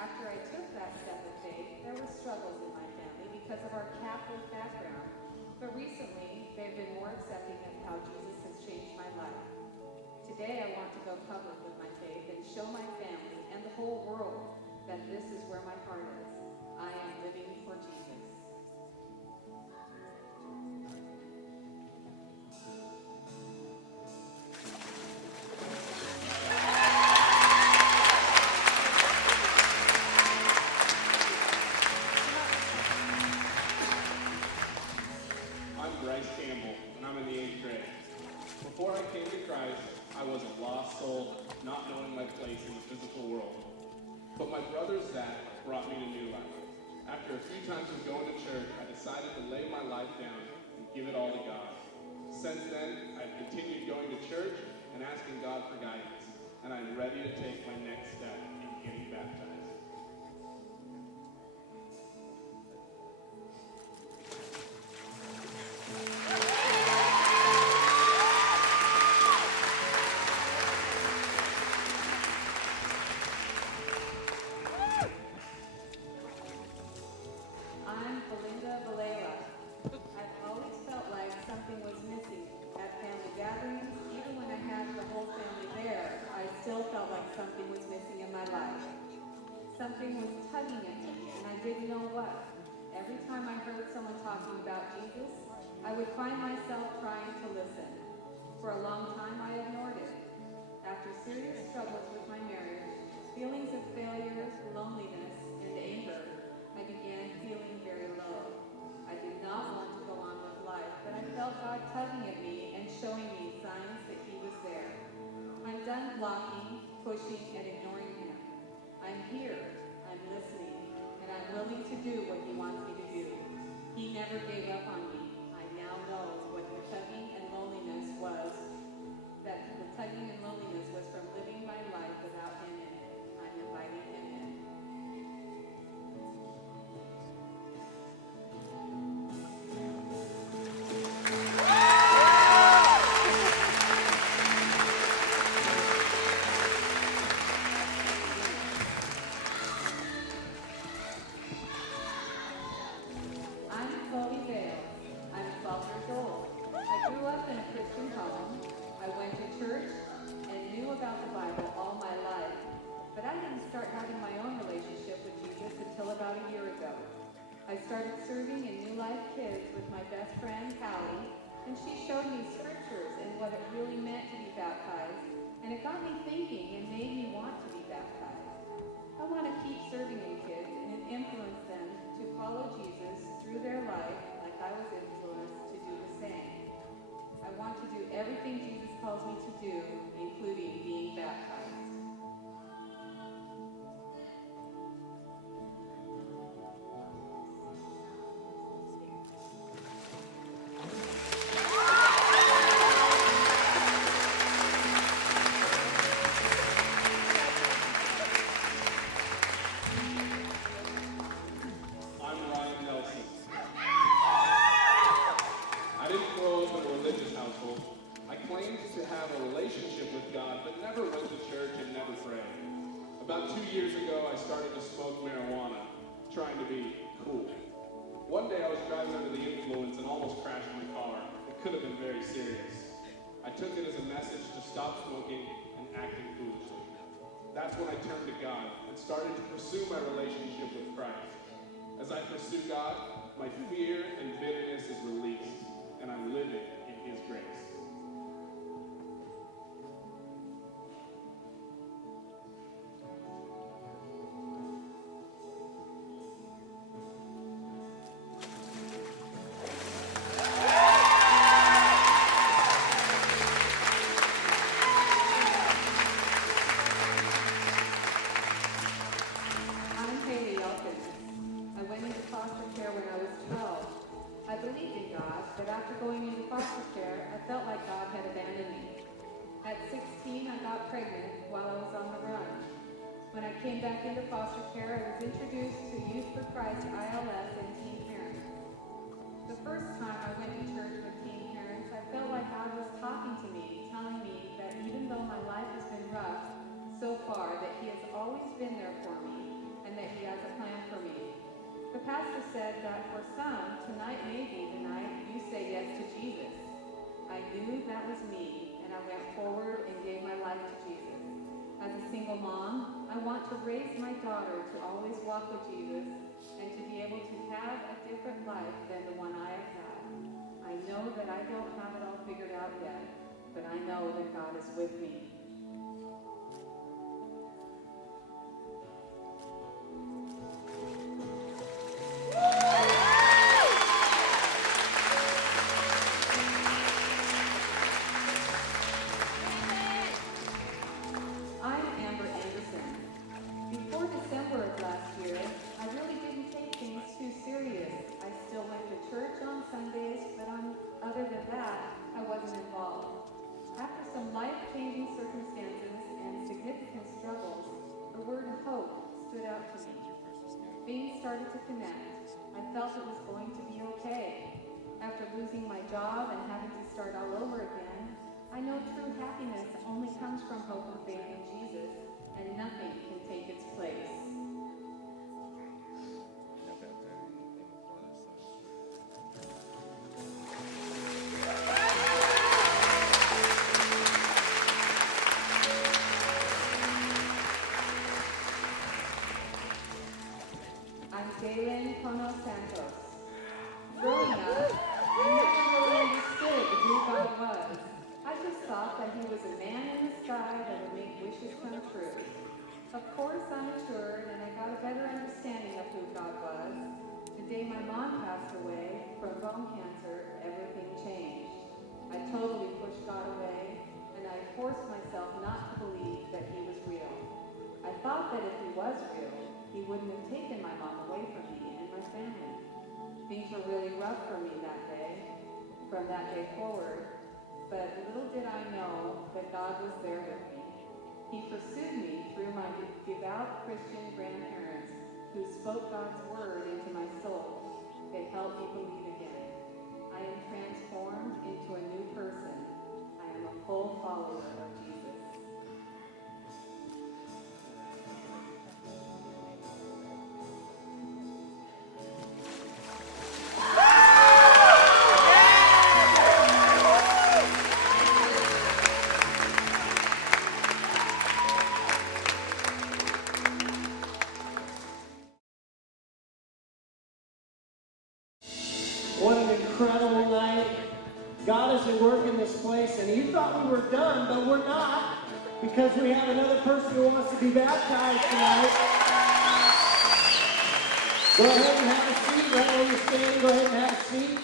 After I took that step of faith, there were struggles in my family because of our Catholic background. But recently, they've been more accepting of how Jesus has changed my life. Today, I want to go public with my faith and show my family and the whole world that this is where my heart is. I am living for Jesus. Before I came to Christ, I was a lost soul, not knowing my place in the physical world. But my brother Zach brought me to new life. After a few times of going to church, I decided to lay my life down and give it all to God. Since then, I've continued going to church and asking God for guidance, and I'm ready to take my next step in getting baptized. Something was tugging at me, and I didn't know what. Every time I heard someone talking about Jesus, I would find myself trying to listen. For a long time, I ignored it. After serious struggles with my marriage, feelings of failure, loneliness, and anger, I began feeling very low. I did not want to go on with life, but I felt God tugging at me and showing me signs that He was there. I'm done blocking, pushing, and ignoring Him. I'm here, I'm listening, and I'm willing to do what He wants me to do. He never gave up on me. I now know what the tugging and loneliness was, that the tugging and loneliness was from living my life without Him in it. I'm inviting Him in. I started serving in New Life Kids with my best friend, Hallie, and she showed me scriptures and what it really meant to be baptized, and it got me thinking and made me want to be baptized. I want to keep serving in kids and influence them to follow Jesus through their life like I was influenced to do the same. I want to do everything Jesus calls me to do, including being baptized. About 2 years ago, I started to smoke marijuana, trying to be cool. One day I was driving under the influence and almost crashed my car. It could have been very serious. I took it as a message to stop smoking and acting foolishly. That's when I turned to God and started to pursue my relationship with Christ. As I pursue God, my fear and bitterness is released, and I'm living in His grace. When I came back into foster care, I was introduced to Youth for Christ, ILS, and teen parents. The first time I went to church with teen parents, I felt like God was talking to me, telling me that even though my life has been rough so far, that He has always been there for me, and that he has a plan for me. The pastor said that for some, tonight may be the night you say yes to Jesus. I knew that was me, and I went forward and gave my life to Jesus. As a single mom, I want to raise my daughter to always walk with Jesus and to be able to have a different life than the one I have had. I know that I don't have it all figured out yet, but I know that God is with me. Started to connect. I felt it was going to be okay. After losing my job and having to start all over again, I know true happiness only comes from hope and faith in Jesus, and nothing can take its place. Growing up, I never really understood who God was. I just thought that he was a man in the sky that would make wishes come true. Of course, I matured and I got a better understanding of who God was. The day my mom passed away from bone cancer, everything changed. I totally pushed God away, and I forced myself not to believe that he was real. I thought that if he was real, he wouldn't have taken my mom away from me and my family. Things were really rough for me that day, from that day forward, but little did I know that God was there with me. He pursued me through my devout Christian grandparents who spoke God's word into my soul. They helped me believe again. I am transformed into a new person. I am a full follower of Jesus. What an incredible night. God is at work in this place, and you thought we were done, but we're not, because we have another person who wants to be baptized tonight. Go ahead and have a seat. Right where you're standing, go ahead and have a seat.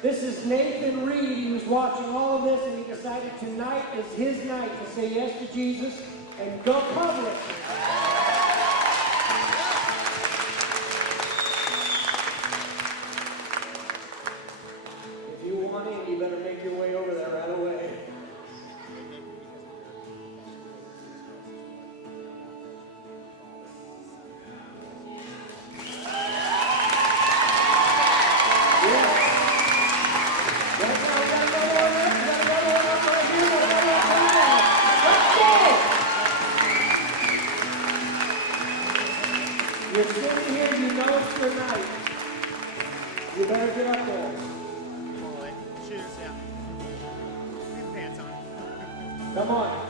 This is Nathan Reed. He was watching all of this, and he decided tonight is his night to say yes to Jesus and go public. You better make your way over there right away. You're sitting here, you know it's your night. You better get up there. Shoes, yeah. Leave pants on. Come on.